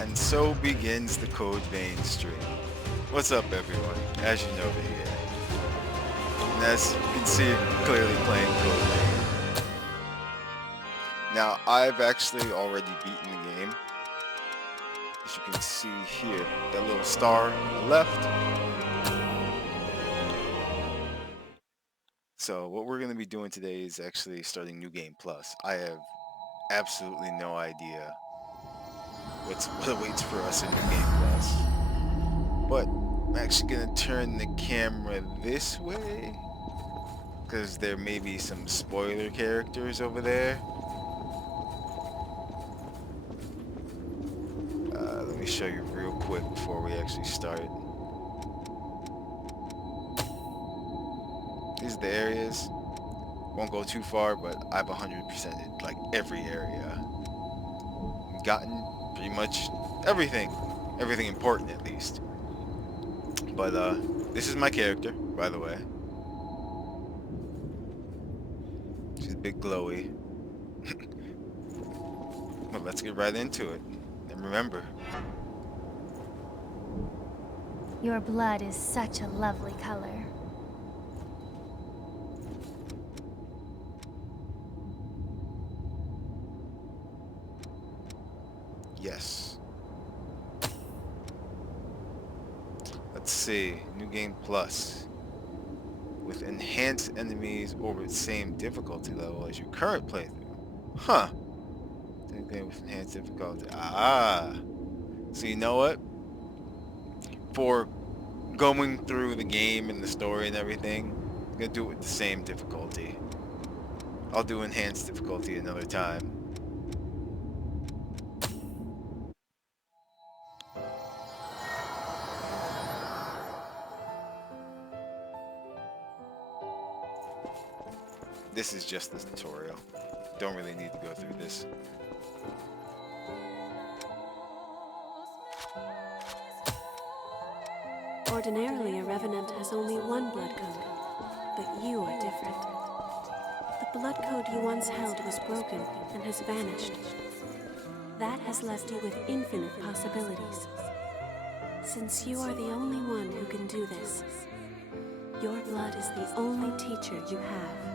And so begins the Code Vein stream. What's up, everyone? AzureNova here. And as you can see, clearly playing Code Vein. Now, I've actually already beaten the game. As you can see here, that little star on the left. So what we're going to be doing today is actually starting New Game Plus. I have absolutely no idea what awaits for us in New Game Plus. But I'm actually going to turn the camera this way, because there may be some spoiler characters over there. Let me show you real quick before we actually start. These are the areas. Won't go too far, but I've 100%ed like every area. Gotten pretty much everything important at least. But this is my character, by the way. She's big glowy. Well, let's get right into it. And remember, your blood is such a lovely color. yes. Let's see, New Game Plus. With enhanced enemies over the same difficulty level as your current playthrough. Huh. Same thing with enhanced difficulty. Ah. So you know what? For going through the game and the story and everything, I'm gonna do it with the same difficulty. I'll do enhanced difficulty another time. This is just the tutorial. Don't really need to go through this. Ordinarily, a Revenant has only one blood code, but you are different. The blood code you once held was broken and has vanished. That has left you with infinite possibilities. Since you are the only one who can do this, your blood is the only teacher you have.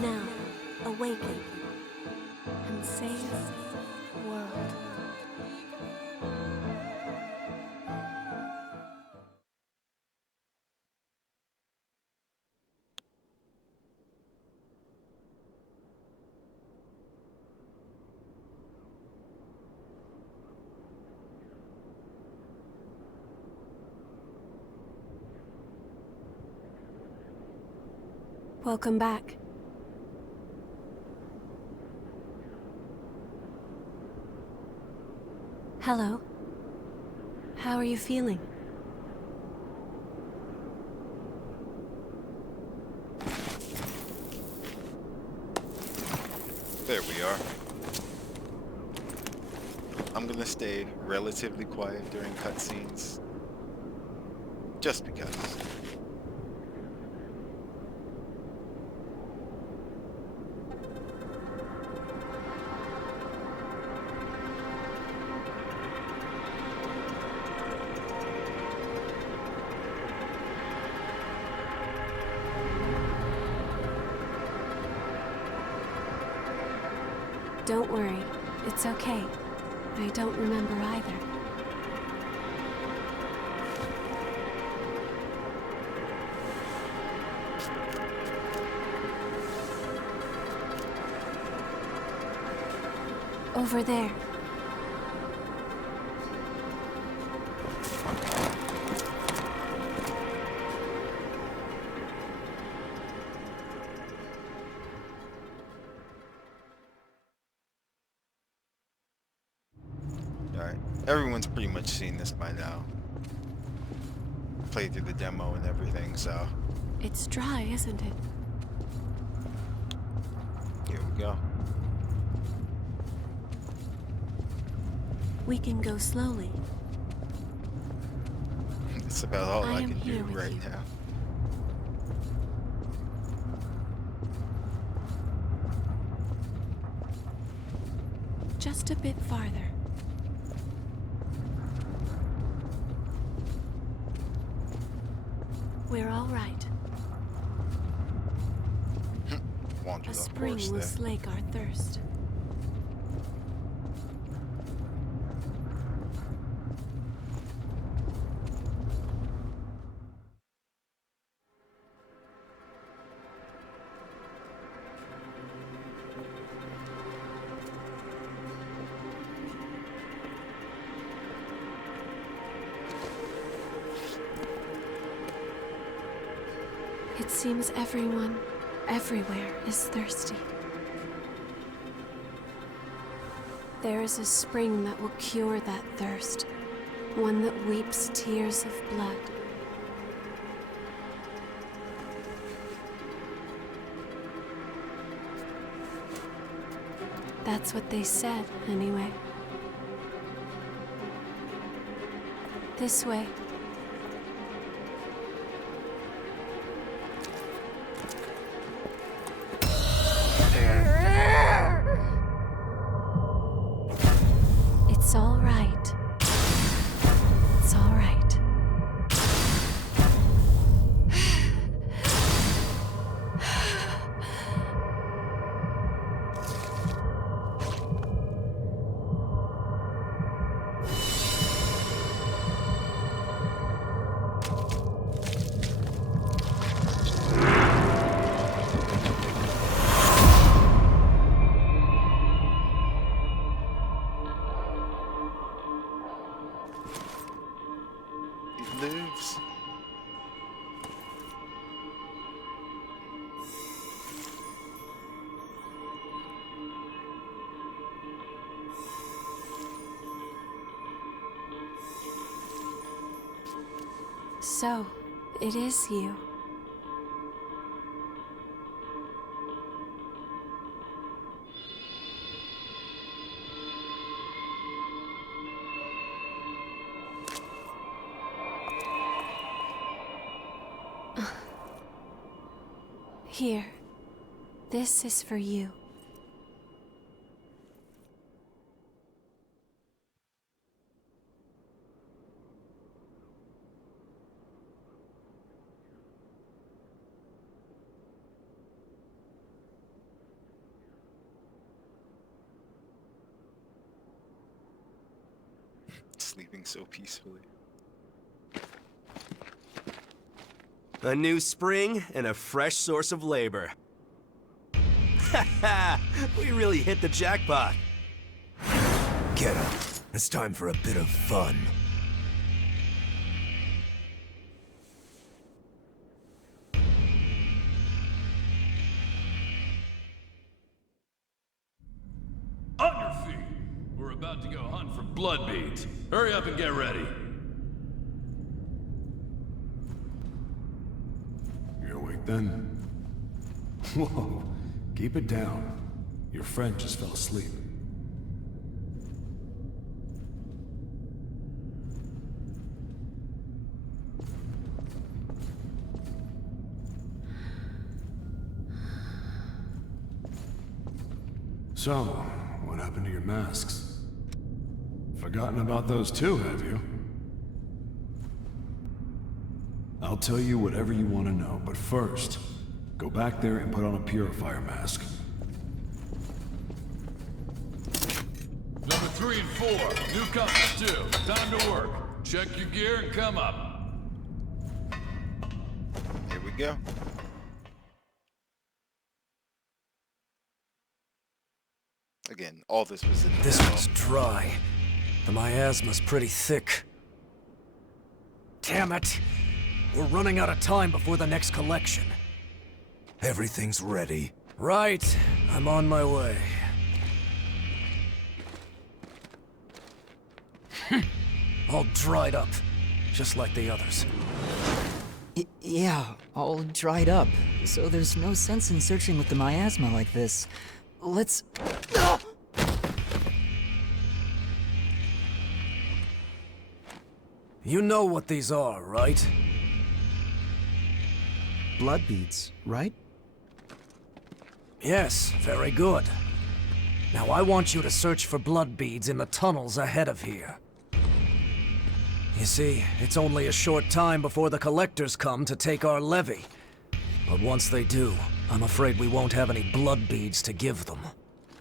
Now, awaken and save the world. Welcome back. Hello. How are you feeling? There we are. I'm gonna stay relatively quiet during cutscenes. Just because. Don't worry, it's okay. I don't remember either. Over there. Alright, everyone's pretty much seen this by now. Played through the demo and everything, so It's dry, isn't it? here we go. We can go slowly. That's about all I am can do here with right you. now. just a bit farther. We're all right. Wander A the spring horse will there. slake our thirst. It seems everyone, everywhere, is thirsty. There is a spring that will cure that thirst, one that weeps tears of blood. That's what they said, anyway. This way. It's all right. It's all right. He lives. So, it is you. Here. This is for you. Sleeping so peacefully. A new spring and a fresh source of labor. Ha ha! We really hit the jackpot. Get up. It's time for a bit of fun. On your feet! We're about to go hunt for blood beads. Hurry up and get ready. You're awake then? Whoa, keep it down. Your friend just fell asleep. So, what happened to your masks? Forgotten about those too, have you? I'll tell you whatever you want to know, but first, go back there and put on a purifier mask. Number 3 and 4, newcomers too. Time to work. Check your gear and come up. Here we go. Again, all this was in the This demo. one's dry. The miasma's pretty thick. Damn it! We're running out of time before the next collection. Everything's ready. Right. I'm on my way. All dried up. Just like the others. Yeah, all dried up. So there's no sense in searching with the miasma like this. Let's... You know what these are, right? Blood beads, right? Yes, very good. Now I want you to search for blood beads in the tunnels ahead of here. You see, it's only a short time before the collectors come to take our levy. But once they do, I'm afraid we won't have any blood beads to give them.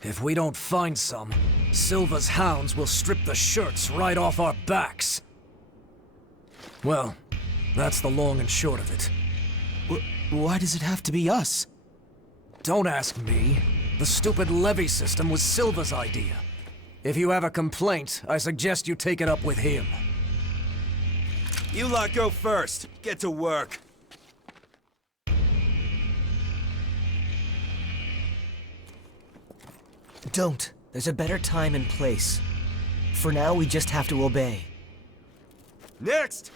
If we don't find some, Silva's hounds will strip the shirts right off our backs. Well, that's the long and short of it. Why does it have to be us? Don't ask me. The stupid levy system was Silva's idea. If you have a complaint, I suggest you take it up with him. You lot go first. Get to work. Don't. There's a better time and place. For now, we just have to obey. Next!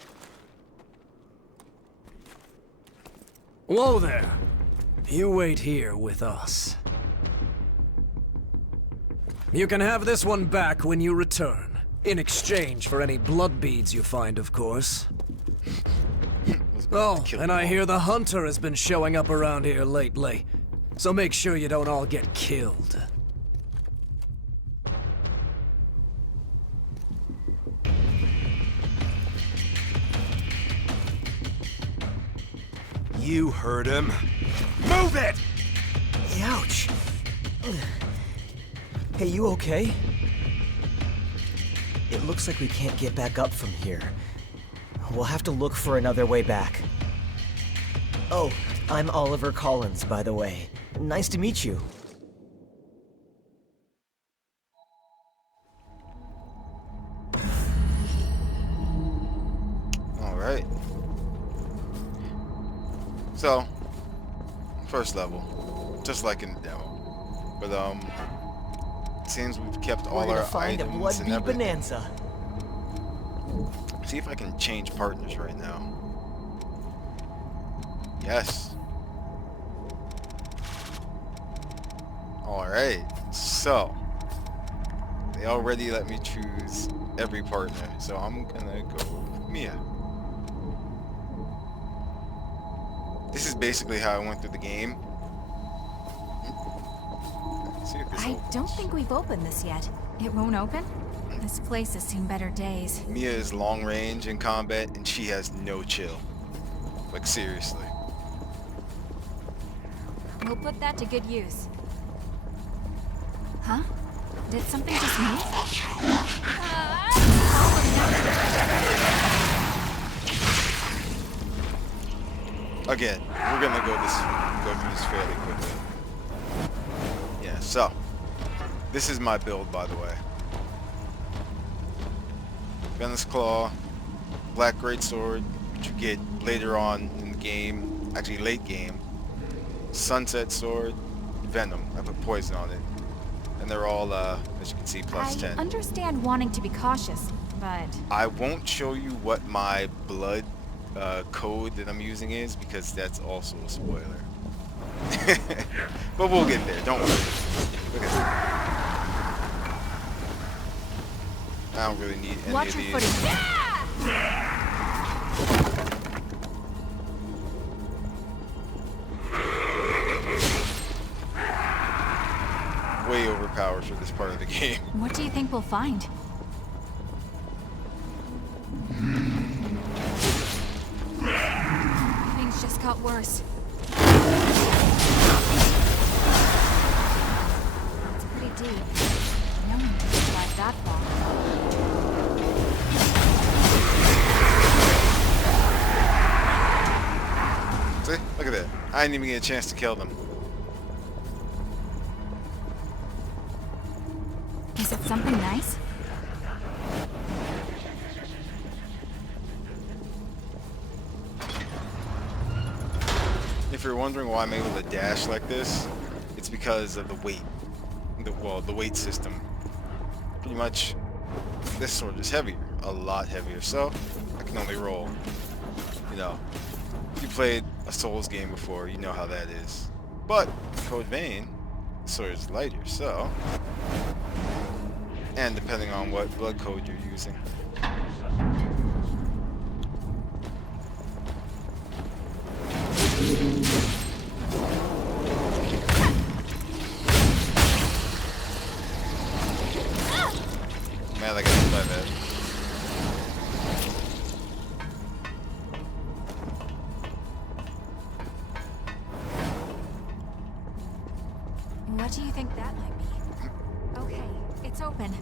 Whoa there. You wait here with us. You can have this one back when you return. In exchange for any blood beads you find, of course. Oh, and I hear the hunter has been showing up around here lately. So make sure you don't all get killed. You heard him. Move it! Ouch! Hey, you okay? It looks like we can't get back up from here. We'll have to look for another way back. Oh, I'm Oliver Collins, by the way. Nice to meet you. Alright. So, first level, just like in the demo. But it seems we've kept all We're our gonna find a items blood and bead everything. bonanza. See if I can change partners right now. Yes. Alright, so they already let me choose every partner, so I'm gonna go with Mia. This is basically how I went through the game. Let's see if this I opens. don't think we've opened this yet. It won't open? This place has seen better days. Mia is long range in combat and she has no chill. Like seriously. We'll put that to good use. Huh? Did something just move? Again, we're gonna go through this fairly quickly. Yeah, so this is my build, by the way. Venom's Claw, Black Greatsword, which you get later on in the game, actually late game. Sunset Sword, Venom. I put poison on it. And they're all, as you can see, plus 10. I understand wanting to be cautious, but... I won't show you what my blood code that I'm using is, because that's also a spoiler. But we'll get there, don't worry. Look at that. I don't really need any Watch of your these. footing. Way overpowered for this part of the game. What do you think we'll find? Things just got worse. It's pretty deep. No one can survive that far. See? Look at that. I didn't even get a chance to kill them. Is it something nice? If you're wondering why I'm able to dash like this, it's because of the weight. The weight system. Pretty much, this sword is heavier. A lot heavier. So, I can only roll. You know, if you played a Souls game before, you know how that is. But, Code Vein, the sword is lighter, so... And depending on what blood code you're using. What do you think that might be? Okay, it's open.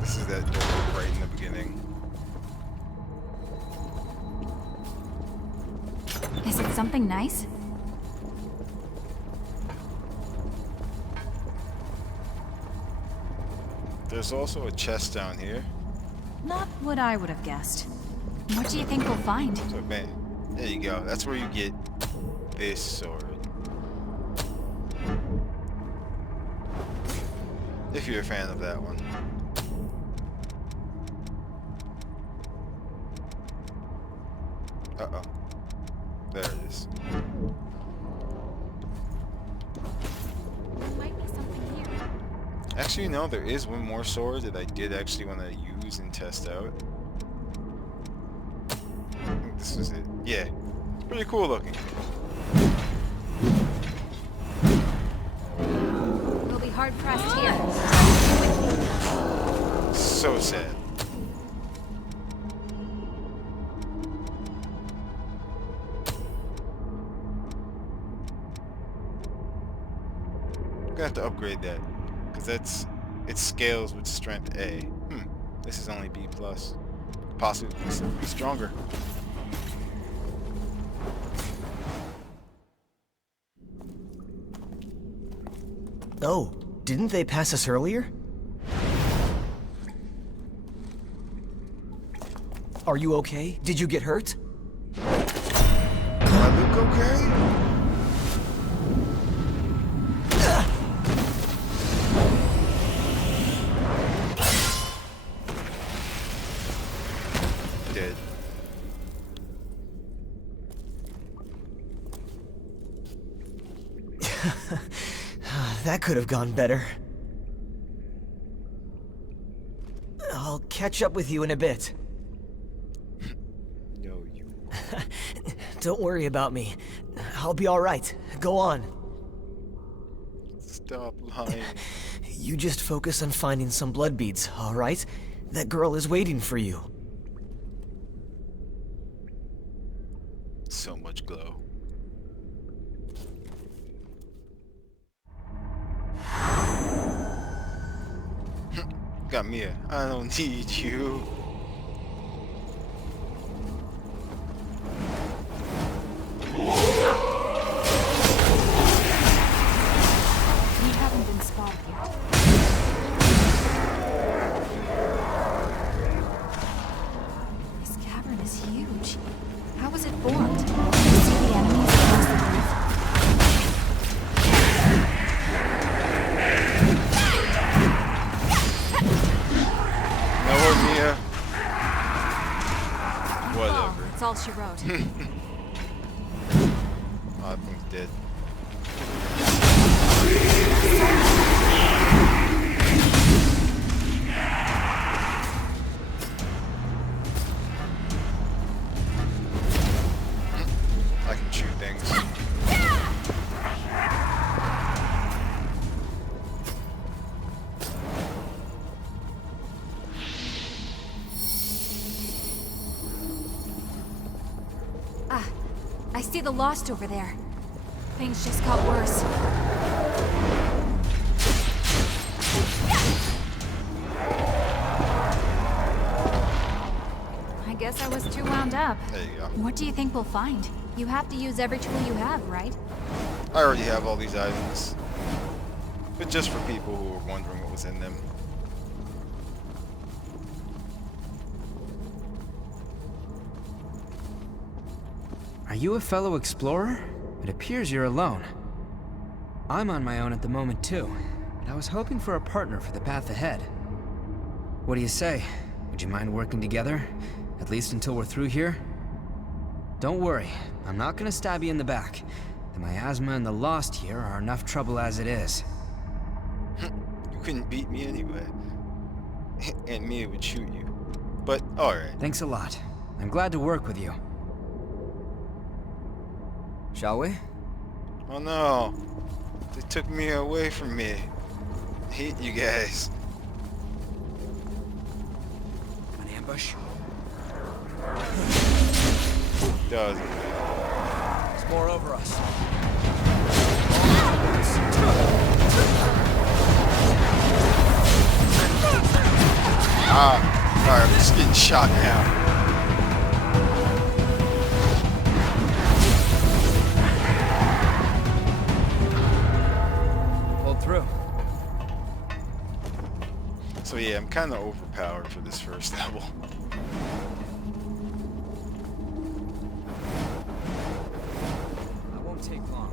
This is that door right in the beginning. Is it something nice? There's also a chest down here. Not what I would have guessed. What do you think we'll find? So man, there you go. That's where you get this sword. If you're a fan of that one. Uh-oh. There it is. There might be something here. Actually, no, there is one more sword that I did actually want to use and test out. I think this is it. Yeah. It's pretty cool looking. We'll be hard pressed here. So sad. I'm gonna have to upgrade that, because it scales with strength A. This is only B+. Possibly be stronger. Oh, didn't they pass us earlier? Are you okay? Did you get hurt? Do I look okay? Dead. That could have gone better. I'll catch up with you in a bit. No, you. Don't worry about me. I'll be alright. Go on. Stop lying. You just focus on finding some blood beads, alright? That girl is waiting for you. So much glow. Got Mia. I don't need you. We haven't been spotted yet. This cavern is huge. How was it formed? Do you see the enemies across the roof? Nowhere, Mia. You Whatever. fall. That's all she wrote. Oh, that thing's dead. I can shoot things. Ah, I see the Lost over there. Things just got worse. I guess I was too wound up. There you go. What do you think we'll find? You have to use every tool you have, right? I already have all these items. But just for people who were wondering what was in them. Are you a fellow explorer? It appears you're alone. I'm on my own at the moment too, but I was hoping for a partner for the path ahead. What do you say? Would you mind working together? At least until we're through here? Don't worry, I'm not gonna stab you in the back. The miasma and the Lost here are enough trouble as it is. You couldn't beat me anyway. And Mia would shoot you. But, alright. Thanks a lot. I'm glad to work with you. Shall we? Oh no. They took Mia away from me. I hate you guys. An ambush? Does. There's more over us. crap, I'm just getting shot now. Pulled through. So yeah, I'm kind of overpowered for this first level. I won't take long.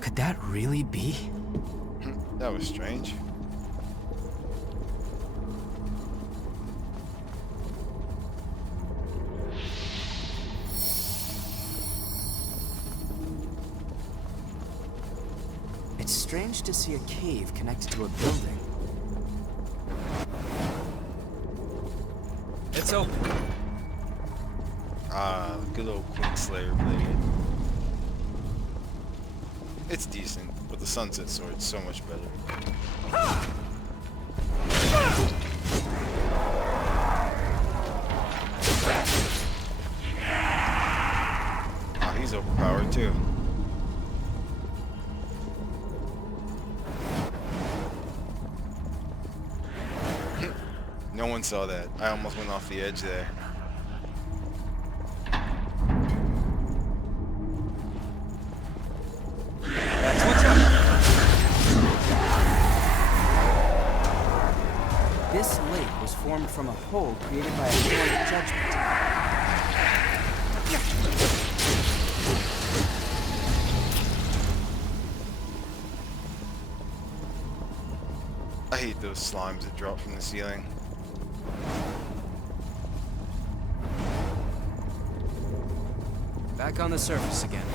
Could that really be? That was strange. It's strange to see a cave connected to a building. It's open. Ah, good old Quick Slayer blade. It's decent, but the Sunset Sword's so much better. Ah, he's overpowered too. No one saw that. I almost went off the edge there. This lake was formed from a hole created by a Horn of Judgment. I hate those slimes that drop from the ceiling. Back on the surface again.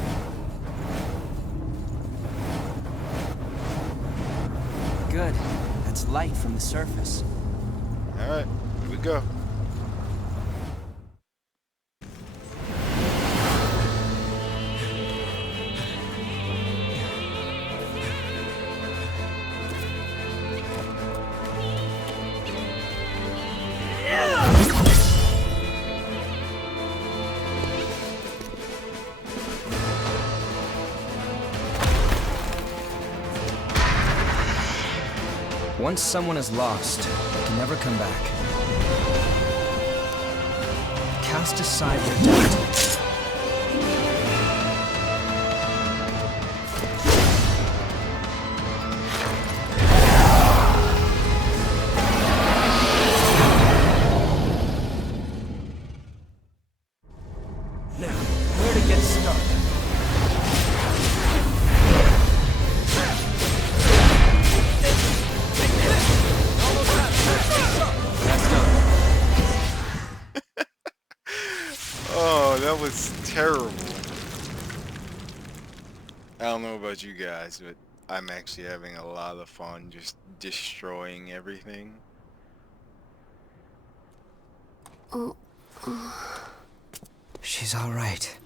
Good. That's light from the surface. Alright, here we go. Once someone is lost, they can never come back. Cast aside your doubt. Now, where to get started? Oh, that was terrible. I don't know about you guys, but I'm actually having a lot of fun just destroying everything. She's all right.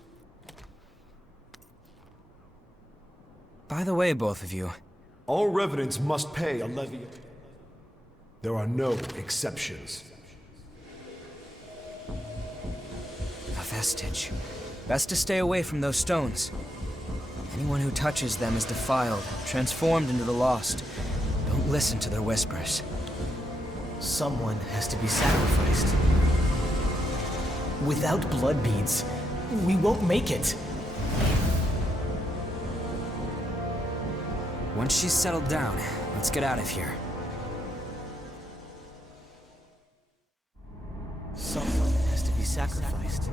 By the way, both of you, All revenants must pay a levy. There are no exceptions. a vestige. Best to stay away from those stones. Anyone who touches them is defiled, transformed into the lost. Don't listen to their whispers. Someone has to be sacrificed. Without blood beads, we won't make it. Once she's settled down, let's get out of here. Someone has to be sacrificed.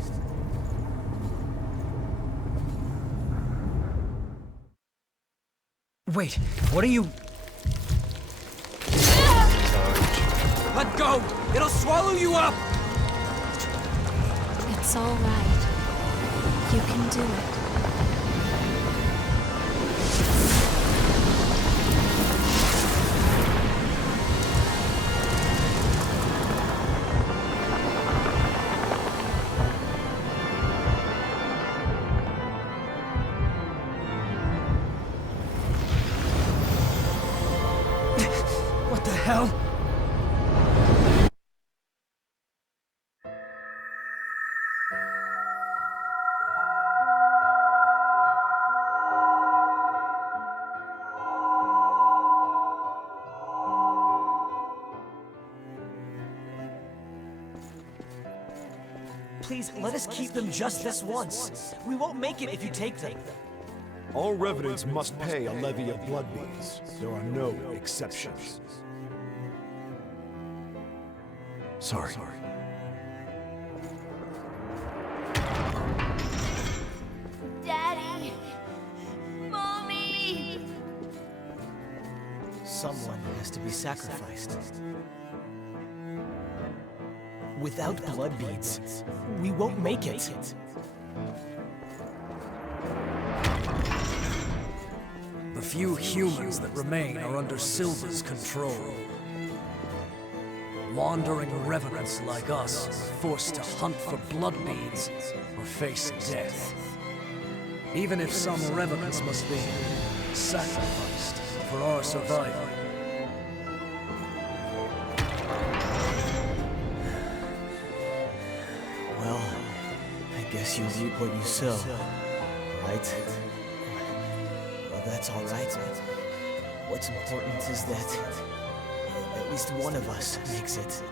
Wait, what are you... Let go! It'll swallow you up! It's all right. You can do it. Please, let us keep them just this once. We won't make it if you take them. All revenants must pay a levy of blood beads. There are no exceptions. Sorry. Daddy! Mommy! Someone has to be sacrificed. Without blood beads, we won't make it. The few humans that remain are under Silva's control. Wandering revenants like us are forced to hunt for blood beads or face death. Even if some revenants must be sacrificed for our survival. Well, I guess you reap what you sow, right? Well, that's all right. What's important is that at least one of us makes it.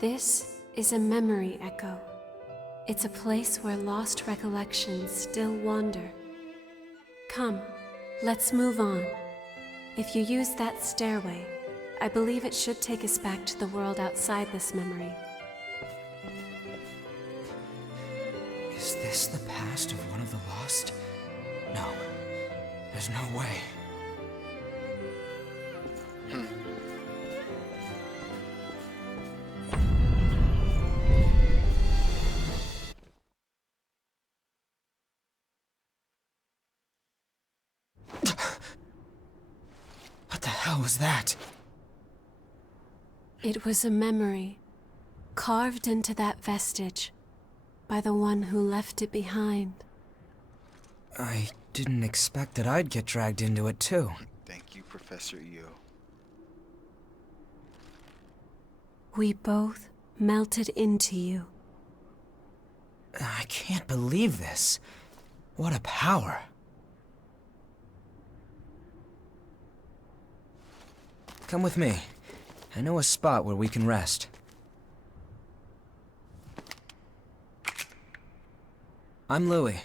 This is a memory echo. It's a place where lost recollections still wander. Come, let's move on. If you use that stairway, I believe it should take us back to the world outside this memory. Is this the past of one of the lost? No. There's no way. What the hell was that? It was a memory, carved into that vestige by the one who left it behind. I didn't expect that I'd get dragged into it too. Thank you, Professor EO. We both melted into you. I can't believe this. What a power. Come with me. I know a spot where we can rest. I'm Louis.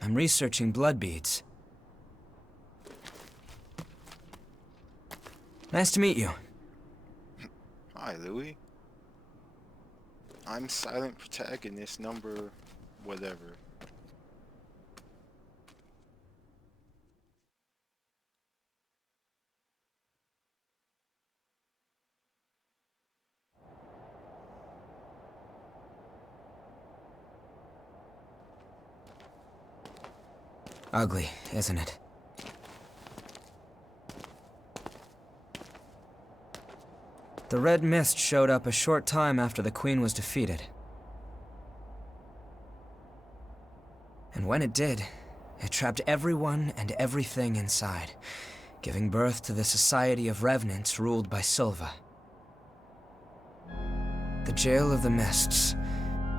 I'm researching blood beads. Nice to meet you. Hi, Louis. I'm silent protagonist number whatever. Ugly, isn't it? The red mist showed up a short time after the Queen was defeated. And when it did, it trapped everyone and everything inside, giving birth to the Society of Revenants ruled by Silva. The Jail of the Mists.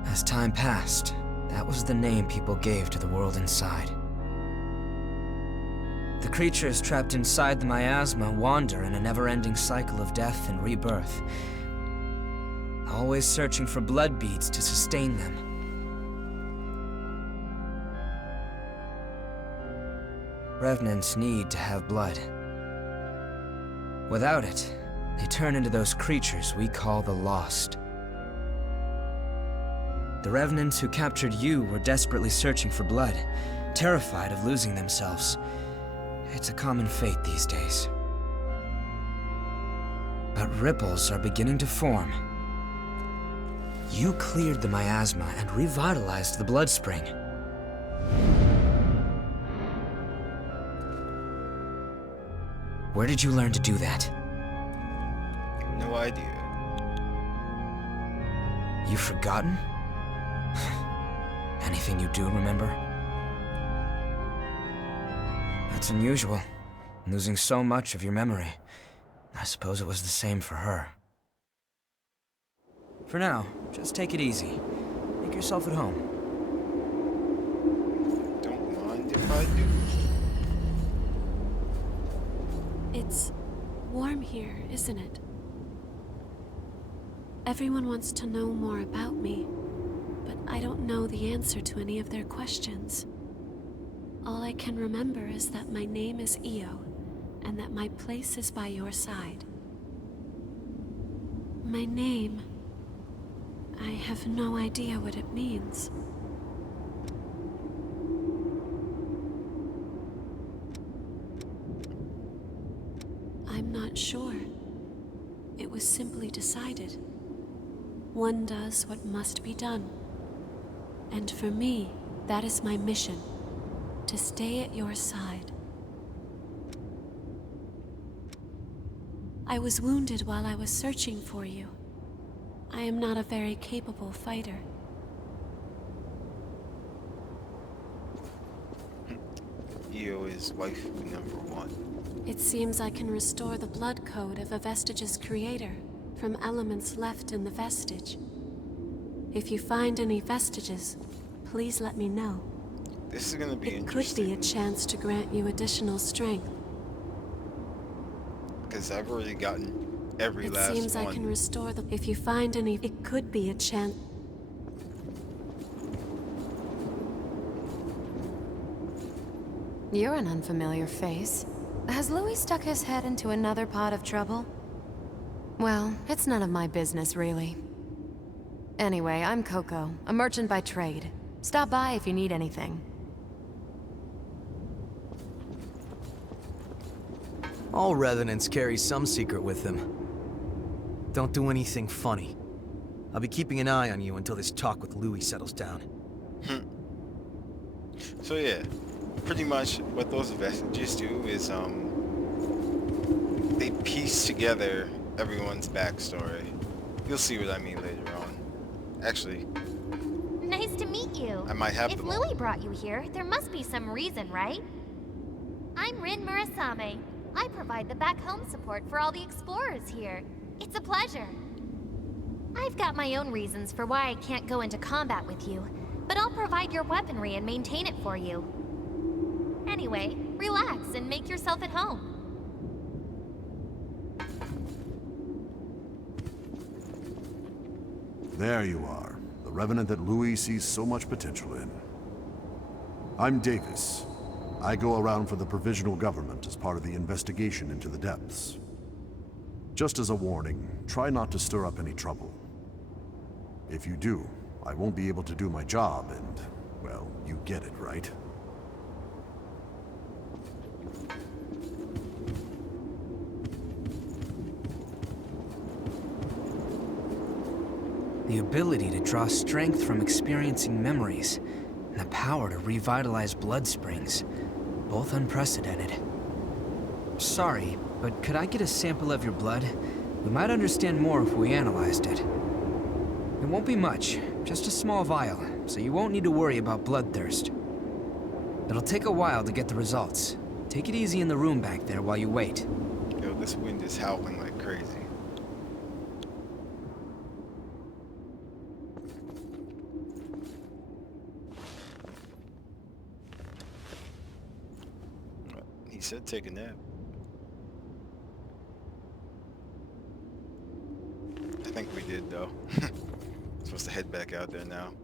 As time passed, that was the name people gave to the world inside. The creatures trapped inside the miasma wander in a never-ending cycle of death and rebirth, always searching for blood beads to sustain them. Revenants need to have blood. Without it, they turn into those creatures we call the Lost. The Revenants who captured you were desperately searching for blood, terrified of losing themselves. It's a common fate these days. But ripples are beginning to form. You cleared the miasma and revitalized the blood spring. Where did you learn to do that? No idea. You've forgotten? Anything you do remember? That's unusual, losing so much of your memory. I suppose it was the same for her. For now, just take it easy. Make yourself at home. It's warm here, isn't it? Everyone wants to know more about me, but I don't know the answer to any of their questions. All I can remember is that my name is Io, and that my place is by your side. My name... I have no idea what it means. I'm not sure. It was simply decided. One does what must be done. And for me, that is my mission. To stay at your side. I was wounded while I was searching for you. I am not a very capable fighter. Io is wife number 1. It seems I can restore the blood code of a vestige's creator from elements left in the vestige. If you find any vestiges, please let me know. This is gonna be It could interesting. be a chance to grant you additional strength. Because I've already gotten every It last seems one. I can restore the... If you find any... It could be a chance... You're an unfamiliar face. Has Louis stuck his head into another pot of trouble? Well, it's none of my business, really. Anyway, I'm Coco, a merchant by trade. Stop by if you need anything. All Revenants carry some secret with them. Don't do anything funny. I'll be keeping an eye on you until this talk with Louis settles down. So yeah, pretty much what those vestiges do is they piece together everyone's backstory. You'll see what I mean later on. Actually, Nice to meet you. I might have If them. Louis brought you here, there must be some reason, right? I'm Rin Murasame. I provide the back home support for all the explorers here. It's a pleasure. I've got my own reasons for why I can't go into combat with you, but I'll provide your weaponry and maintain it for you. Anyway, relax and make yourself at home. There you are, the Revenant that Louis sees so much potential in. I'm Davis. I go around for the Provisional Government as part of the investigation into the depths. Just as a warning, try not to stir up any trouble. If you do, I won't be able to do my job and, well, you get it, right? The ability to draw strength from experiencing memories, and the power to revitalize blood springs. Both unprecedented. Sorry, but could I get a sample of your blood? We might understand more if we analyzed it. It won't be much, just a small vial, so you won't need to worry about bloodthirst. It'll take a while to get the results. Take it easy in the room back there while you wait. Yo, this wind is howling like crazy. He said take a nap. I think we did though. Supposed to head back out there now.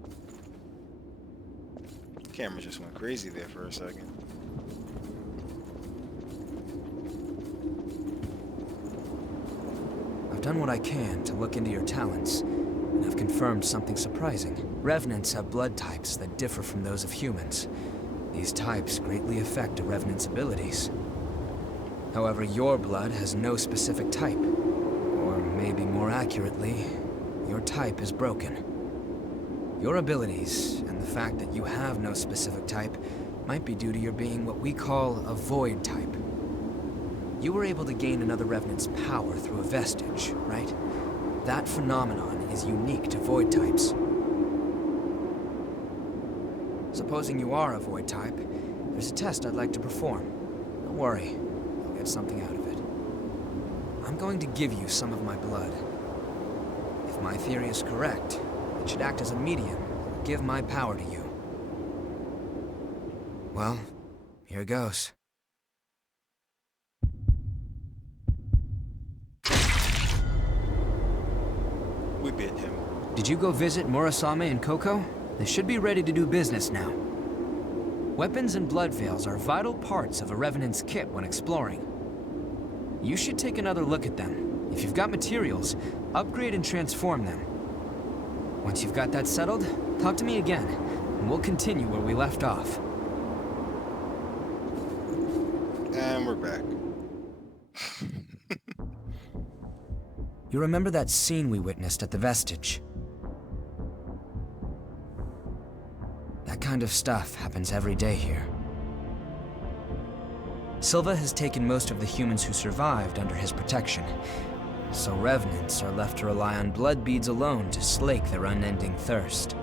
Camera just went crazy there for a second. I've done what I can to look into your talents, and I've confirmed something surprising. Revenants have blood types that differ from those of humans. These types greatly affect a Revenant's abilities. However, your blood has no specific type. Or maybe more accurately, your type is broken. Your abilities, and the fact that you have no specific type, might be due to your being what we call a void type. You were able to gain another Revenant's power through a vestige, right? That phenomenon is unique to void types. Supposing you are a void type, there's a test I'd like to perform. Don't worry, you'll get something out of it. I'm going to give you some of my blood. If my theory is correct, it should act as a medium that will give my power to you. Well, here goes. We beat him. Did you go visit Murasame and Coco? They should be ready to do business now. Weapons and blood veils are vital parts of a Revenant's kit when exploring. You should take another look at them. If you've got materials, upgrade and transform them. Once you've got that settled, talk to me again, and we'll continue where we left off. And we're back. You remember that scene we witnessed at the Vestige? That kind of stuff happens every day here. Silva has taken most of the humans who survived under his protection, so Revenants are left to rely on blood beads alone to slake their unending thirst.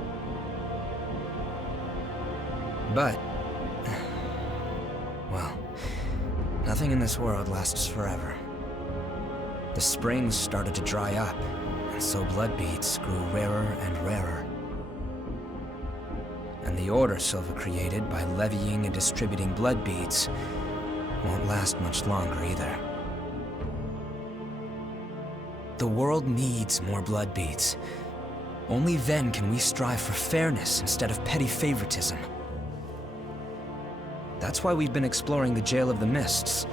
But, well, nothing in this world lasts forever. The springs started to dry up, and so blood beads grew rarer and rarer. And the order Silva created by levying and distributing blood beads won't last much longer either. The world needs more blood beads. Only then can we strive for fairness instead of petty favoritism. That's why we've been exploring the Jail of the Mists.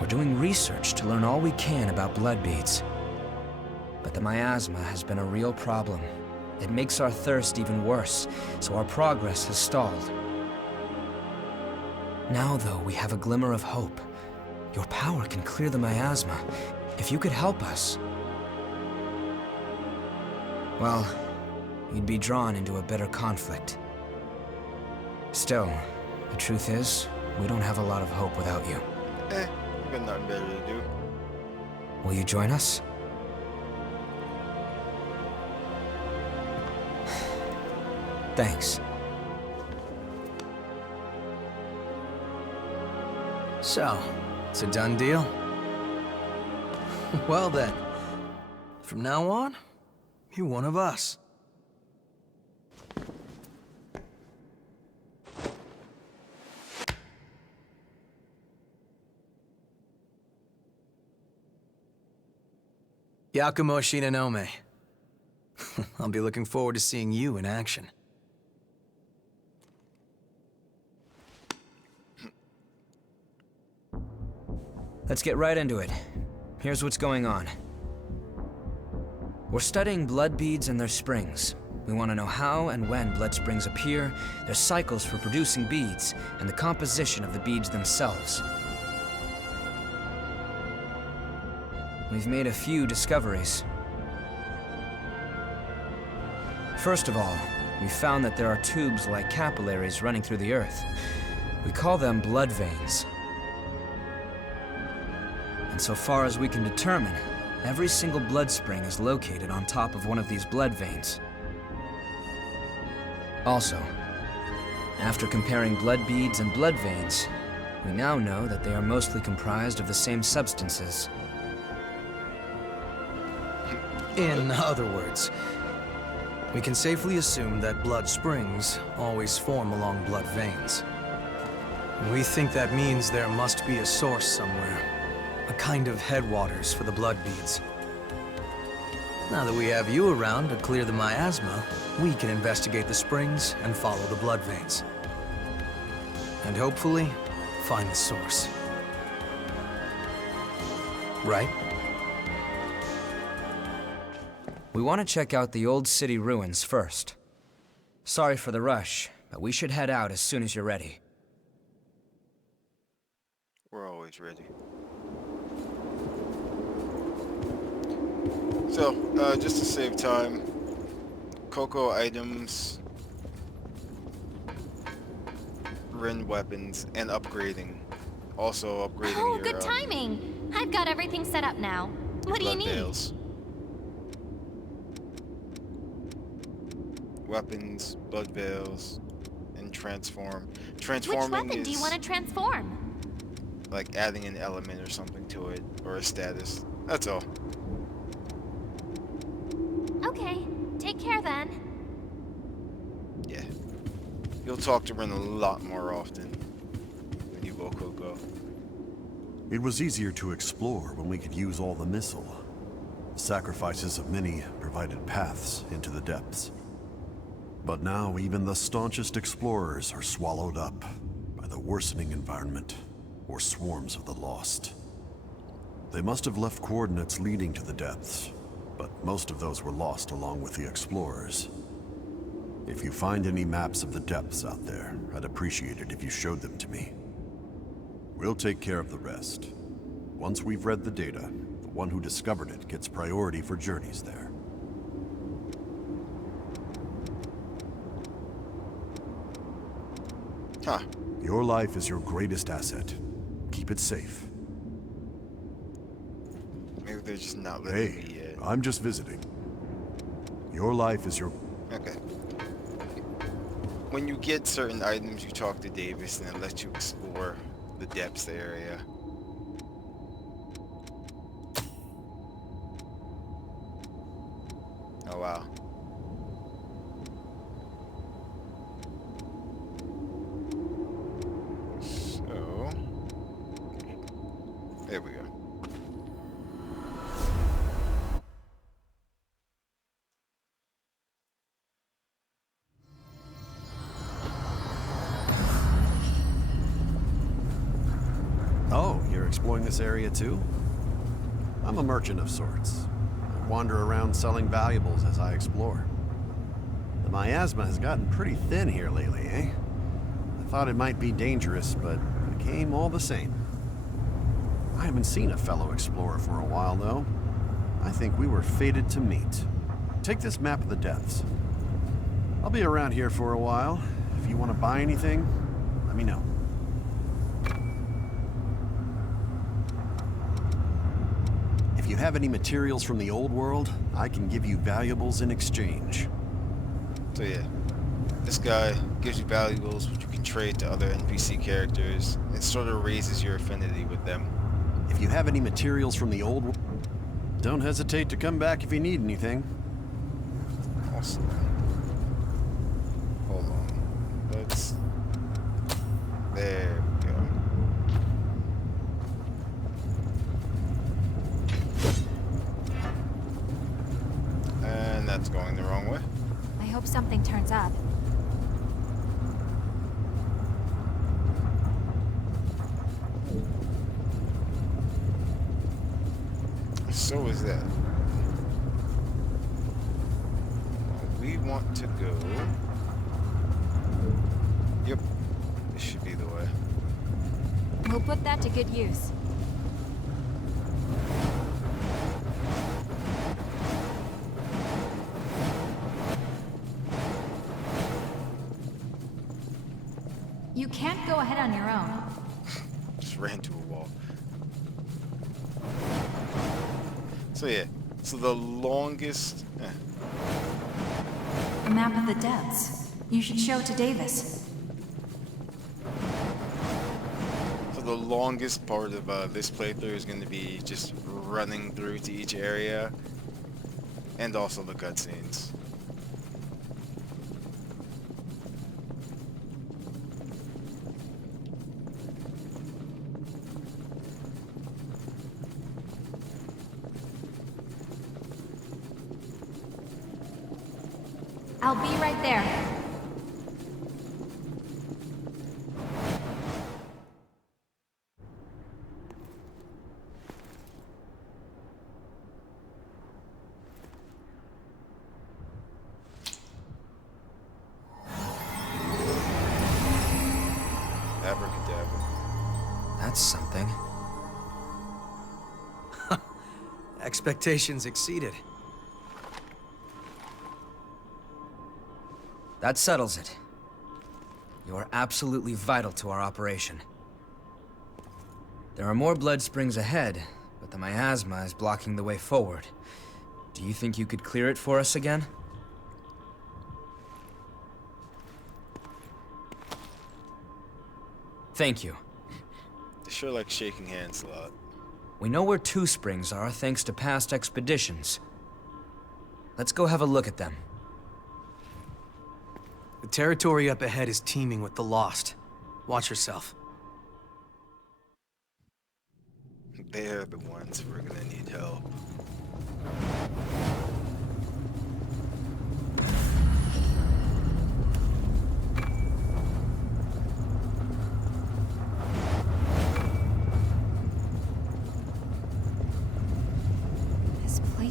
We're doing research to learn all we can about blood beads. But the miasma has been a real problem. It makes our thirst even worse, so our progress has stalled. Now, though, we have a glimmer of hope. Your power can clear the miasma. If you could help us, well, you'd be drawn into a bitter conflict. Still, the truth is, we don't have a lot of hope without you. We got nothing better to do. Will you join us? Thanks. So, it's a done deal? Well then, from now on, you're one of us. Yakumo Shinonome. I'll be looking forward to seeing you in action. Let's get right into it. Here's what's going on. We're studying blood beads and their springs. We want to know how and when blood springs appear, their cycles for producing beads, and the composition of the beads themselves. We've made a few discoveries. First of all, we found that there are tubes like capillaries running through the earth. We call them blood veins. And so far as we can determine, every single blood spring is located on top of one of these blood veins. Also, after comparing blood beads and blood veins, we now know that they are mostly comprised of the same substances. In other words, we can safely assume that blood springs always form along blood veins. We think that means there must be a source somewhere, a kind of headwaters for the blood beads. Now that we have you around to clear the miasma, we can investigate the springs and follow the blood veins. And hopefully, find the source. Right? We want to check out the old city ruins first. Sorry for the rush, but we should head out as soon as you're ready. We're always ready. So, just to save time, Coco items, Rin weapons, and upgrading. Also upgrading your good timing. I've got everything set up now. What do you blood need? veils. Weapons, blood veils, and transform. Transforming Which weapon is do you want to transform? like adding an element or something to it, or a status. That's all. Okay, take care then. Yeah. You'll talk to Rin a lot more often when you go Coco. It was easier to explore when we could use all the missile. The sacrifices of many provided paths into the depths. But now even the staunchest explorers are swallowed up by the worsening environment or swarms of the lost. They must have left coordinates leading to the depths, but most of those were lost along with the explorers. If you find any maps of the depths out there, I'd appreciate it if you showed them to me. We'll take care of the rest. Once we've read the data, the one who discovered it gets priority for journeys there. Huh. Your life is your greatest asset. Keep it safe. Maybe they're just not letting me Hey, yet. I'm just visiting. Your life is your... Okay. When you get certain items, you talk to Davis and it lets you explore the depths area. Oh wow. So, there we go. Oh, you're exploring this area too? I'm a merchant of sorts. I wander around selling valuables as I explore. The miasma has gotten pretty thin here lately, eh? I thought it might be dangerous, but it came all the same. I haven't seen a fellow explorer for a while, though. I think we were fated to meet. Take this map of the depths. I'll be around here for a while. If you want to buy anything, let me know. If you have any materials from the old world, I can give you valuables in exchange. So yeah, this guy gives you valuables which you can trade to other NPC characters. It sort of raises your affinity with them. If you have any materials from the old world, don't hesitate to come back if you need anything. Awesome. Hold on. Let's... There we go. And that's going the wrong way. I hope something turns up. So is that. We want to go... Yep. This should be the way. We'll put that to good use. You can't go ahead on your own. Just ran to a wall. So yeah. So the longest... A map of the depths. You should show it to Davis. So the longest part of this playthrough is going to be just running through to each area. And also the cutscenes. I'll be right there. Abracadabra. That's something. Expectations exceeded. That settles it. You're absolutely vital to our operation. There are more blood springs ahead, but the miasma is blocking the way forward. Do you think you could clear it for us again? Thank you. They sure like shaking hands a lot. We know where two springs are thanks to past expeditions. Let's go have a look at them. The territory up ahead is teeming with the lost. Watch yourself. They're the ones who are gonna need help.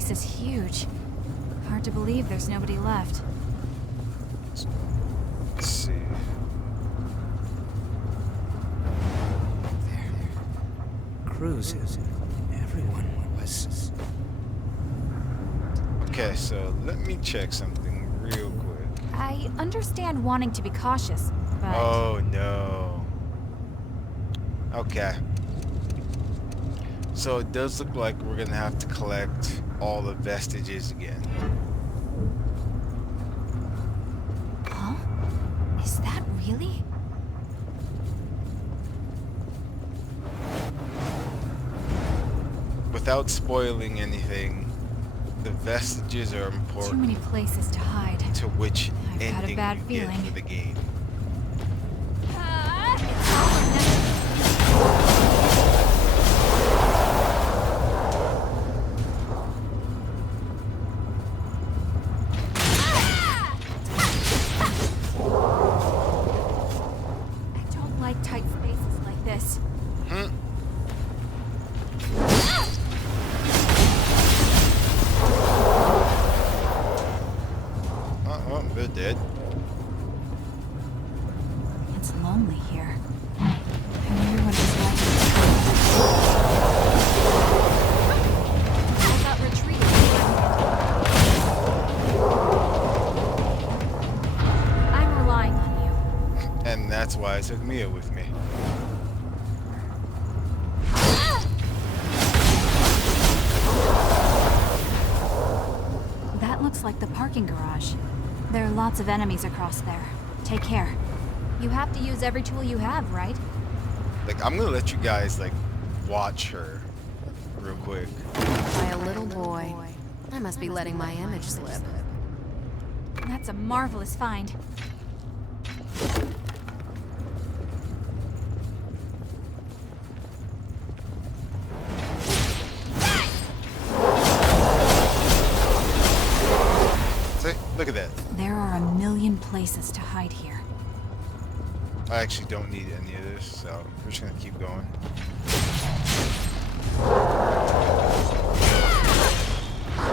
place is huge. Hard to believe there's nobody left. Let's see. Cruises. Everyone was... Okay, so let me check something real quick. I understand wanting to be cautious, but... Oh no. Okay. So it does look like we're gonna have to collect all the vestiges again. Huh? Is that really? Without spoiling anything, the vestiges are important Too many places to hide. to which I've got a ending bad you get feeling. for the game. I don't like tight spaces like this. Oh, they're dead. It's lonely here. I wonder what it's like. I got retreated. I'm relying on you. And that's why I took Mia with me. That looks like the parking garage. There are lots of enemies across there. Take care. You have to use every tool you have, right? Like, I'm gonna let you guys, like, watch her real quick. By a little boy. I must be letting my image slip. That's a marvelous find. See? Look at that. There are a million places to hide here. I actually don't need any of this, so we're just gonna keep going.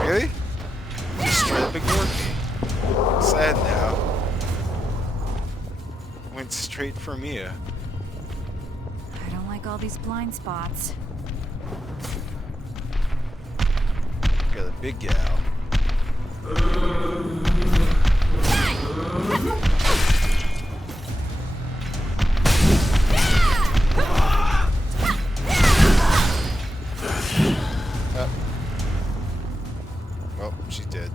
Really? You straight up ignored me. Sad now. Went straight for Mia. I don't like all these blind spots. Got a big gal. Well, she's dead.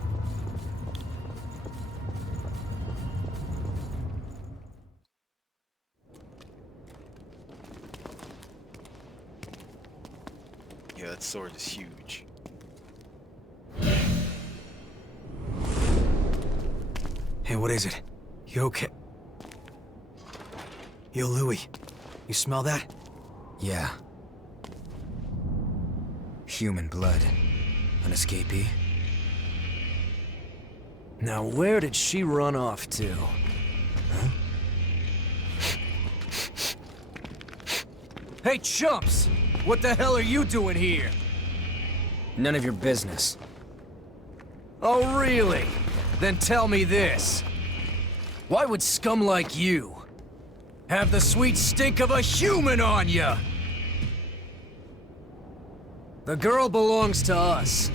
Yeah, that sword is huge. Hey, what is it? You okay? Yo, Louis. You smell that? Yeah. Human blood. An escapee? Now, where did she run off to? Huh? Hey, chumps! What the hell are you doing here? None of your business. Oh, really? Then tell me this. Why would scum like you have the sweet stink of a human on ya? The girl belongs to us.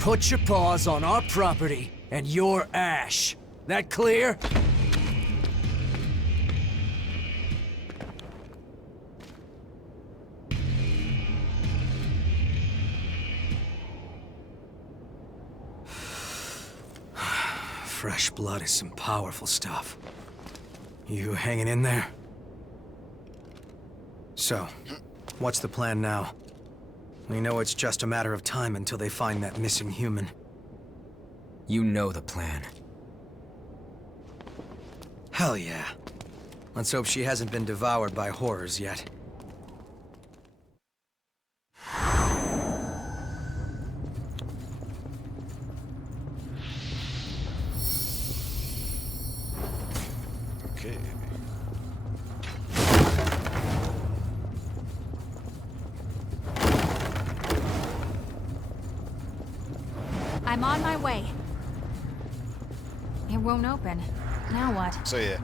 Put your paws on our property and your ash. That clear? Fresh blood is some powerful stuff. You hanging in there? So, what's the plan now? We know it's just a matter of time until they find that missing human. You know the plan. Hell yeah. Let's hope she hasn't been devoured by horrors yet. Okay. I'm on my way. It won't open. Now what? So yeah,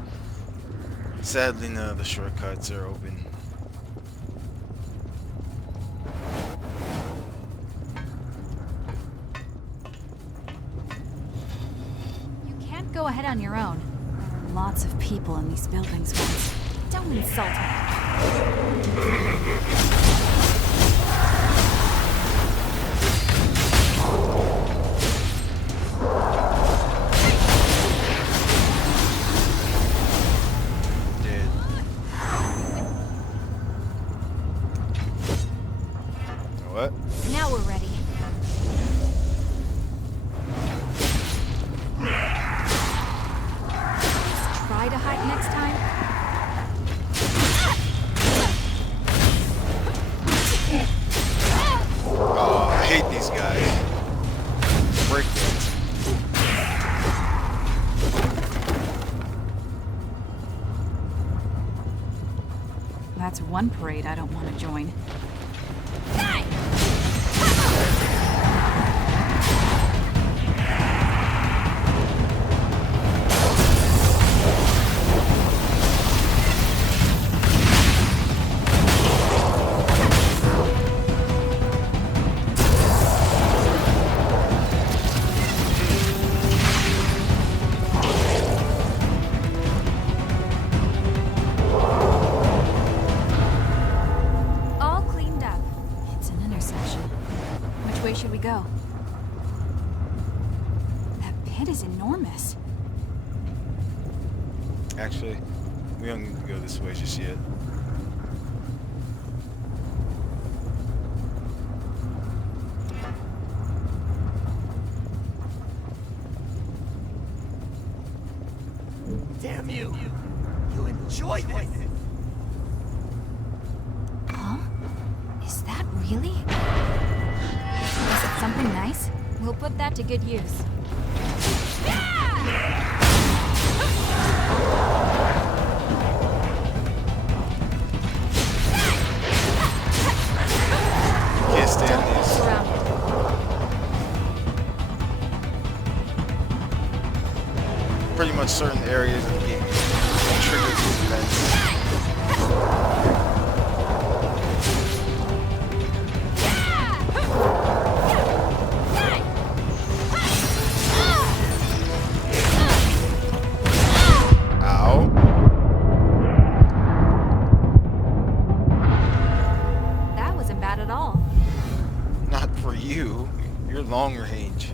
sadly none of the shortcuts are open. You can't go ahead on your own. There were lots of people in these buildings once. Don't insult me. Dead. What? Now we're ready. Try to hide next time. Oh, I hate these guys. Break it. That's one parade I don't want to join. All cleaned up. It's an intersection. Which way should we go? That pit is enormous. Actually, we don't need to go this way just yet. Damn you! You enjoy this! Huh? Is that really? Is it something nice? We'll put that to good use. Can't stand Don't get these. surrounded. Pretty much certain areas of the game trigger these events. Ow. That wasn't bad at all. Not for you. You're long range.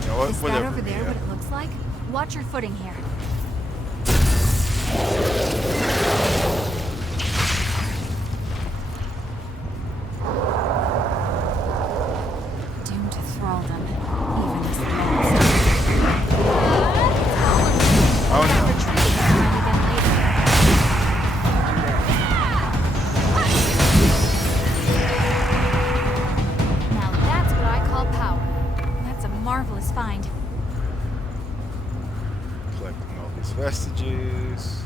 You know what? Is that Whatever. over there yeah. what it looks like? Watch your footing here. Doomed to thraldom, even as the last. Oh no. Retreat is trying again later. Now that's what I call power. That's a marvelous find. Collecting all these vestiges.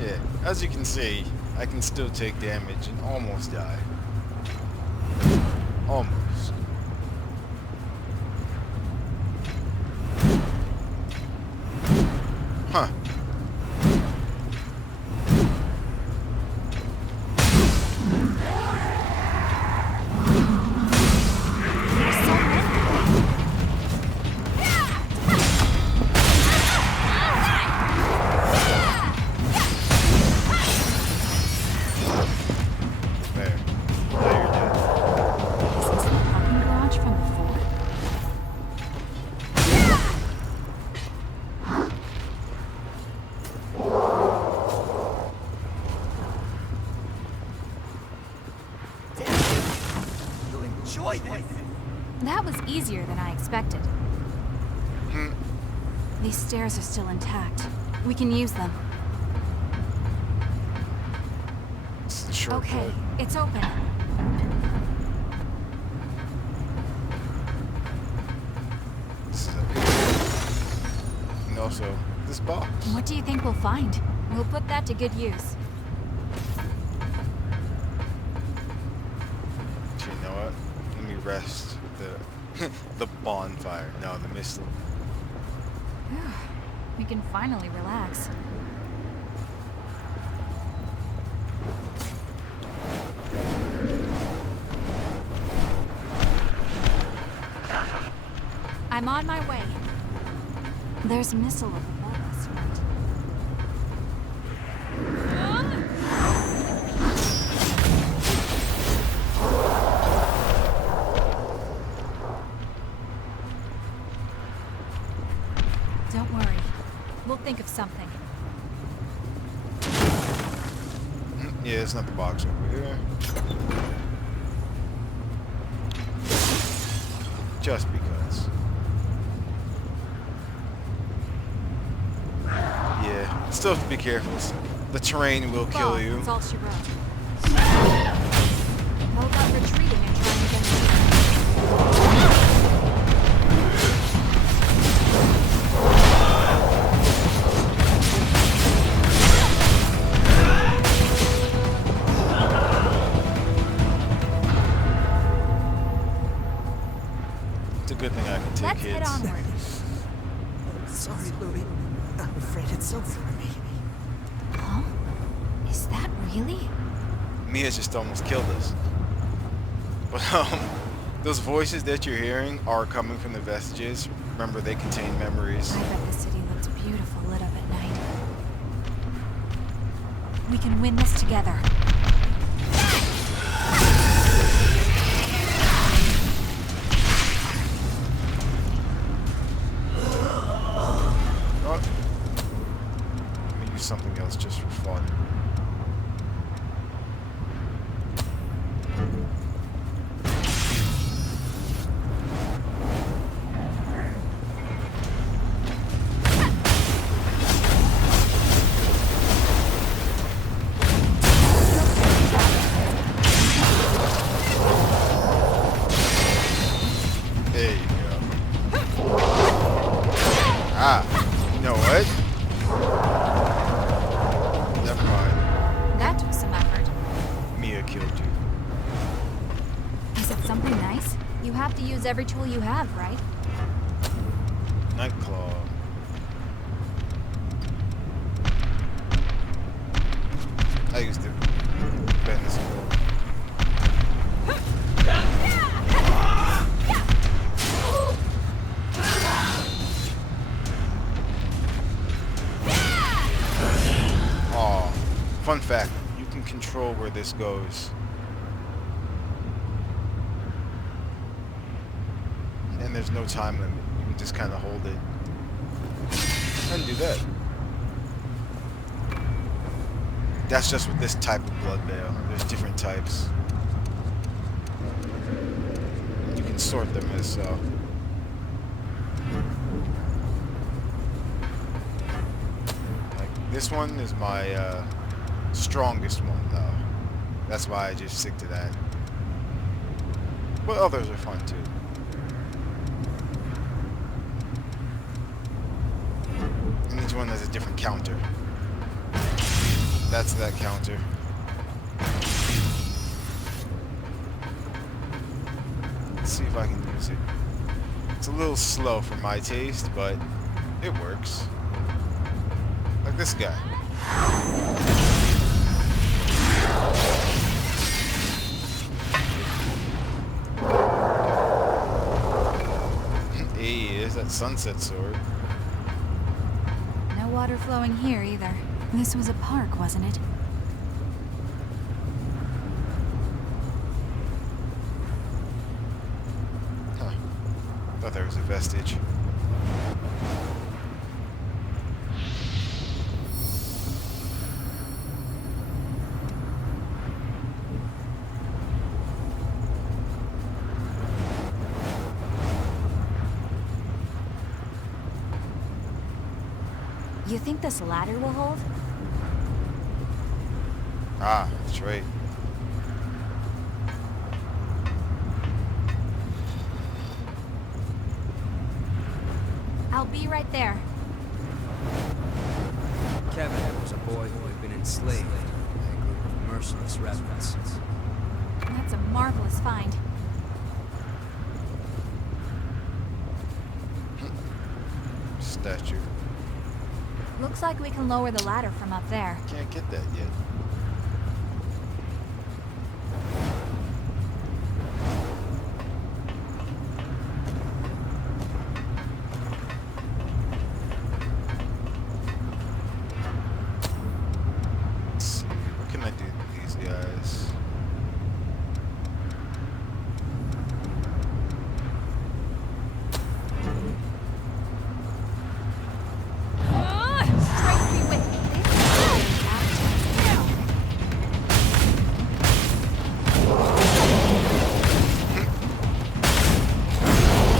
Yeah, as you can see, I can still take damage and almost die. Almost. Huh. There. Now you're dead. Is this the parking garage from before? enjoy this. That was easier than I expected. These stairs are still intact. We can use them. It's the shortcut. Okay, it's open. This is up here. And also, this box. What do you think we'll find? We'll put that to good use. Actually, you know what? Let me rest with the the bonfire. No, the missile. We can finally relax. I'm on my way. There's a missile above us, right? Don't worry. We'll think of something. Yeah, it's not the box over here. Just because. Yeah, still have to be careful. The terrain will kill you. That's all she wrote. How about retreating and trying again later? It's a good thing I can take Let's hits. head onward. Sorry, Louis. I'm afraid it's over for me. Huh? Is that really? Mia just almost killed us. But those voices that you're hearing are coming from the vestiges. Remember, they contain memories. I bet the city looks beautiful lit up at night. We can win this together. Oh. Let me use something else just for fun. There you go. Ah, you know what? Never mind. That took some effort. Mia killed you. Is it something nice? You have to use every tool you have, right? Nightclaw. I used to bend this wheel. Aw. Fun fact, you can control where this goes. And there's no time limit. You can just kind of hold it. How do you do that? That's just with this type of blood veil. There's different types. You can sort them as so. Like this one is my strongest one though. That's why I just stick to that. But others are fun too. And each one has a different counter. That's that counter. Let's see if I can use it. It's a little slow for my taste, but it works. Like this guy. Hey, there's that sunset sword. No water flowing here either. This was a park, wasn't it? Huh. Thought there was a vestige. You think this ladder will hold? Ah, that's right. I'll be right there. Kevin was a boy who had been enslaved by a group of merciless revenants. That's a marvelous find. Statue. Looks like we can lower the ladder from up there. Can't get that yet. Let's see. What can I do to these guys? Strike me with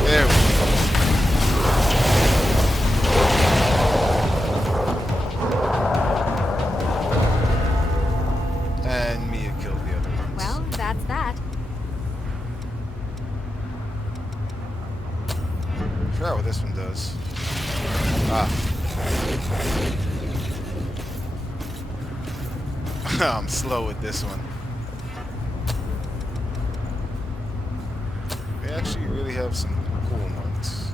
There we go. And Mia killed the other ones. Well, that's that. I forgot what this one does. Ah. I'm slow with this one. They actually really have some cool ones.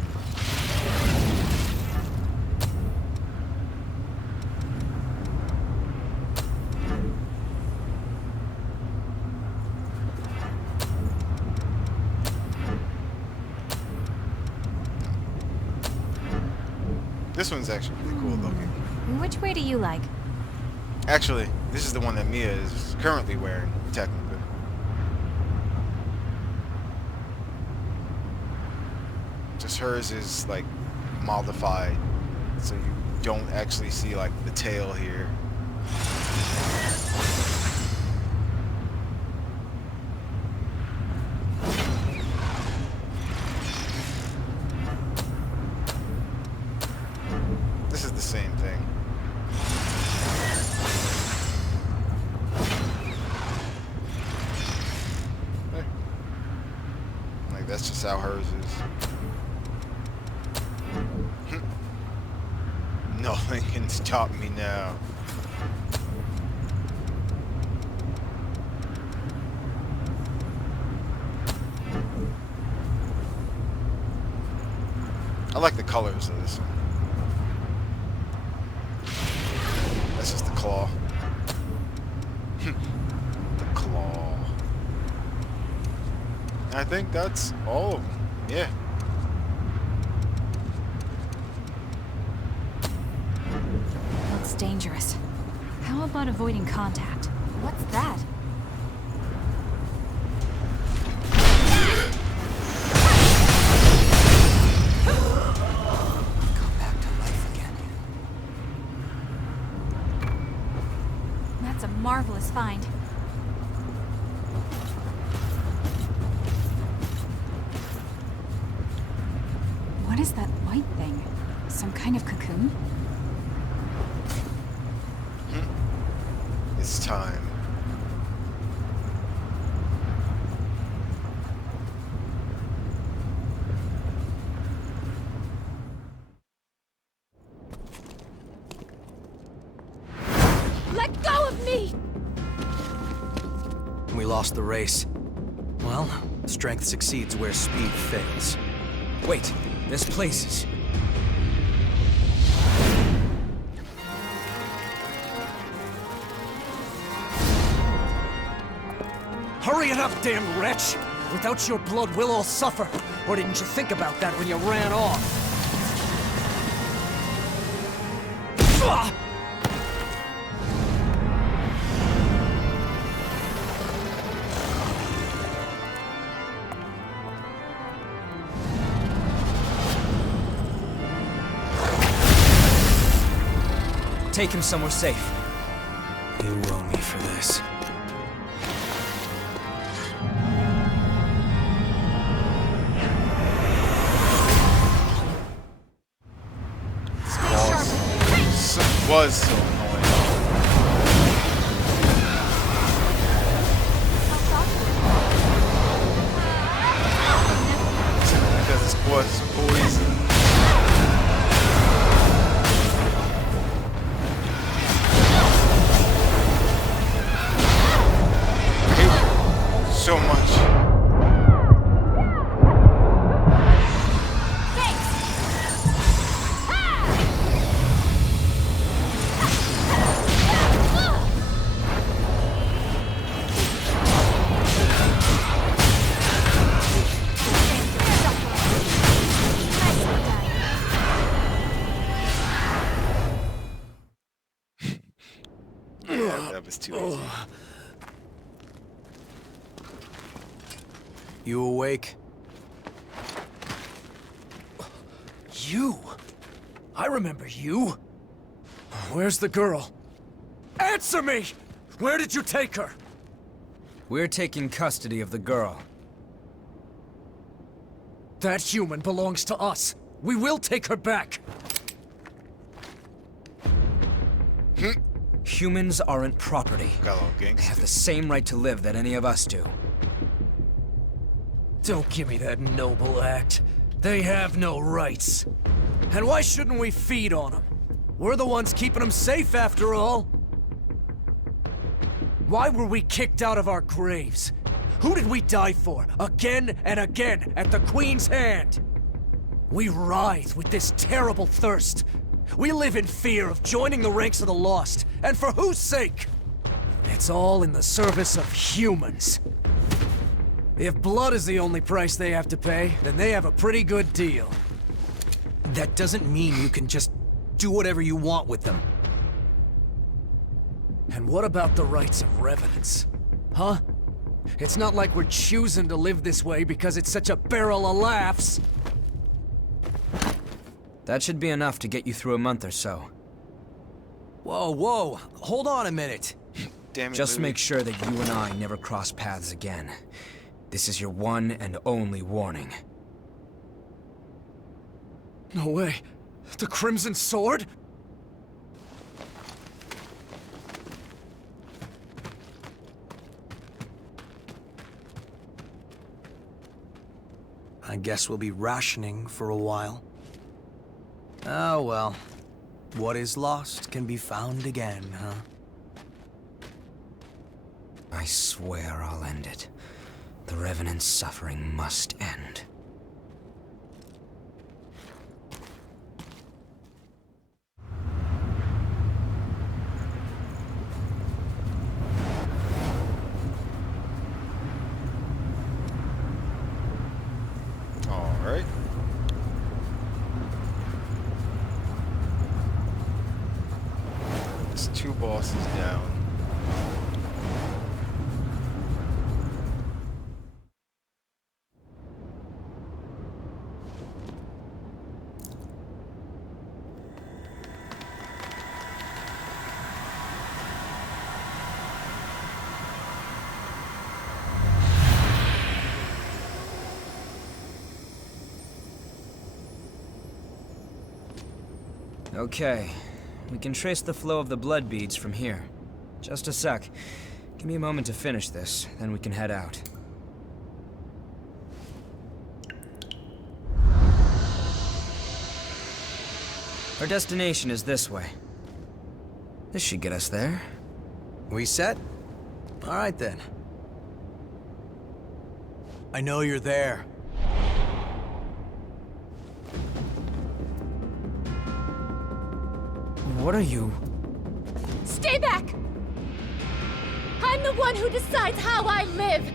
This one's actually pretty cool looking. Which way do you like? Actually, this is the one that Mia is currently wearing, technically. Just hers is like modified, so you don't actually see like the tail here. This is the same thing. Like that's just how hers is. Nothing can stop me now. I like the colors of this one. That's just the claw. The claw. I think that's all of them. Yeah. Looks dangerous. How about avoiding contact? What's that? Come back to life again. That's a marvelous find. What is that white thing? Some kind of cocoon? It's time. Let go of me! We lost the race. Well, strength succeeds where speed fails. Wait, this place is... Hurry it up, damn wretch! Without your blood, we'll all suffer. Or didn't you think about that when you ran off? Ah! Take him somewhere safe. You owe me for this. was so annoying. Because this was poison. So much. Yeah, that was too easy. You awake? You? I remember you. Where's the girl? Answer me! Where did you take her? We're taking custody of the girl. That human belongs to us. We will take her back. Humans aren't property. They have the same right to live that any of us do. Don't give me that noble act. They have no rights. And why shouldn't we feed on them? We're the ones keeping them safe after all. Why were we kicked out of our graves? Who did we die for? Again and again at the Queen's hand. We writhe with this terrible thirst. We live in fear of joining the ranks of the lost. And for whose sake? It's all in the service of humans. If blood is the only price they have to pay, then they have a pretty good deal. That doesn't mean you can just do whatever you want with them. And what about the rights of revenants? Huh? It's not like we're choosing to live this way because it's such a barrel of laughs. That should be enough to get you through a month or so. Whoa, whoa, hold on a minute. Damn it, Just Louis. make sure that you and I never cross paths again. This is your one and only warning. No way. The Crimson Sword? I guess we'll be rationing for a while. Oh well. What is lost can be found again, huh? I swear I'll end it. The Revenant's suffering must end. All right. There's 2 bosses down. Okay, we can trace the flow of the blood beads from here. Just a sec. Give me a moment to finish this, then we can head out. Our destination is this way. This should get us there. We set? All right then. I know you're there. What are you? Stay back! I'm the one who decides how I live!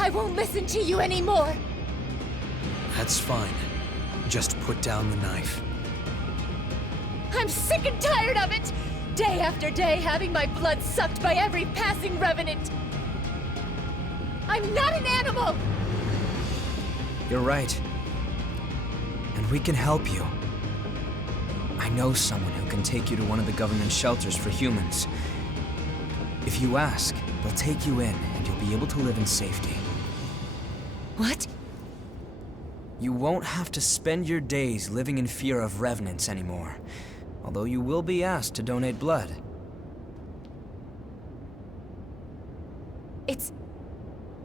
I won't listen to you anymore! That's fine. Just put down the knife. I'm sick and tired of it! Day after day having my blood sucked by every passing Revenant! I'm not an animal! You're right. And we can help you. I know someone who can take you to one of the government shelters for humans. If you ask, they'll take you in, and you'll be able to live in safety. What? You won't have to spend your days living in fear of revenants anymore. although you will be asked to donate blood.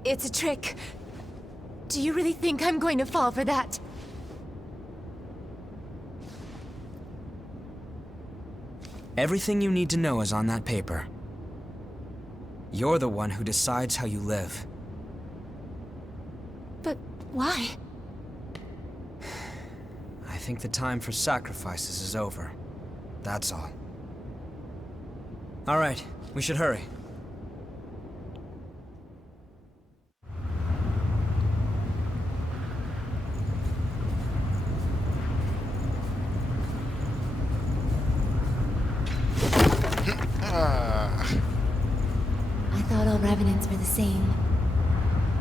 It's a trick. Do you really think I'm going to fall for that? Everything you need to know is on that paper. You're the one who decides how you live. But why? I think the time for sacrifices is over. That's all. All right, we should hurry. I thought all Revenants were the same.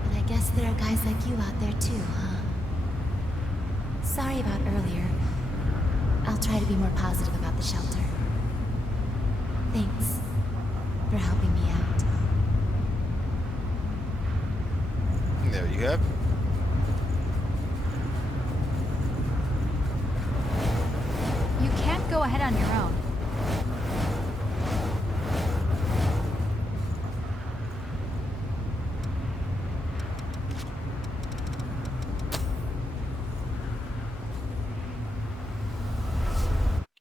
But I guess there are guys like you out there too, huh? Sorry about earlier. I'll try to be more positive about the shelter. Thanks for helping me out. There you have it. You can't go ahead on your own.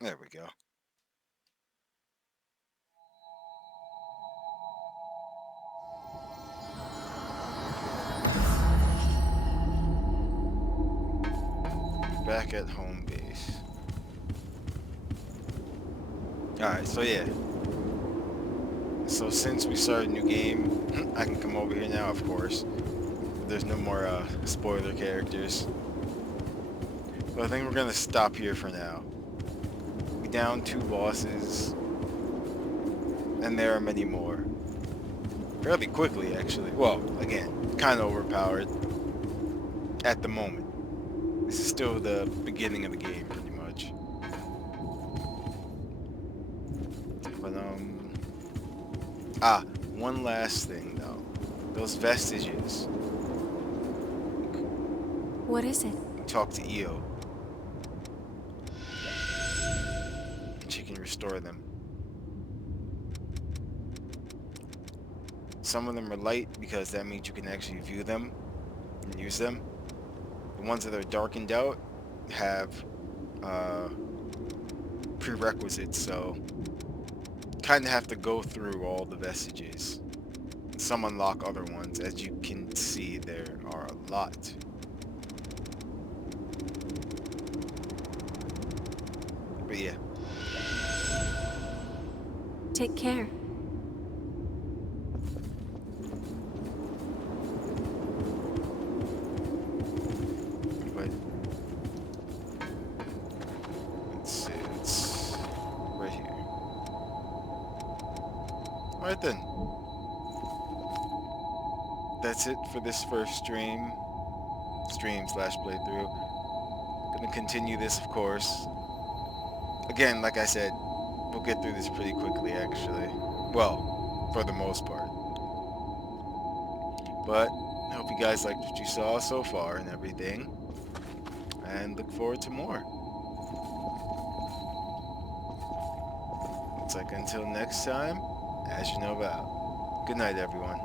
There we go. Back at home base. Alright, so yeah. So since we started a new game, I can come over here now, of course. There's no more spoiler characters. So I think we're gonna stop here for now. We down 2 bosses. And there are many more. Fairly quickly, actually. Well, again, kind of overpowered. At the moment. This is still the beginning of the game, pretty much. But, one last thing, though. Those vestiges. What is it? Talk to Io. She can restore them. Some of them are light because that means you can actually view them and use them. The ones that are darkened out have prerequisites, so kind of have to go through all the vestiges. Some unlock other ones. As you can see, there are a lot. But yeah. Take care. But let's see, it's right here. Alright then. That's it for this first stream slash playthrough. Gonna continue this, of course. Again, like I said, we'll get through this pretty quickly, actually. Well, for the most part. But I hope you guys liked what you saw so far and everything. And look forward to more. Looks like until next time, AzureNova out. Good night, everyone.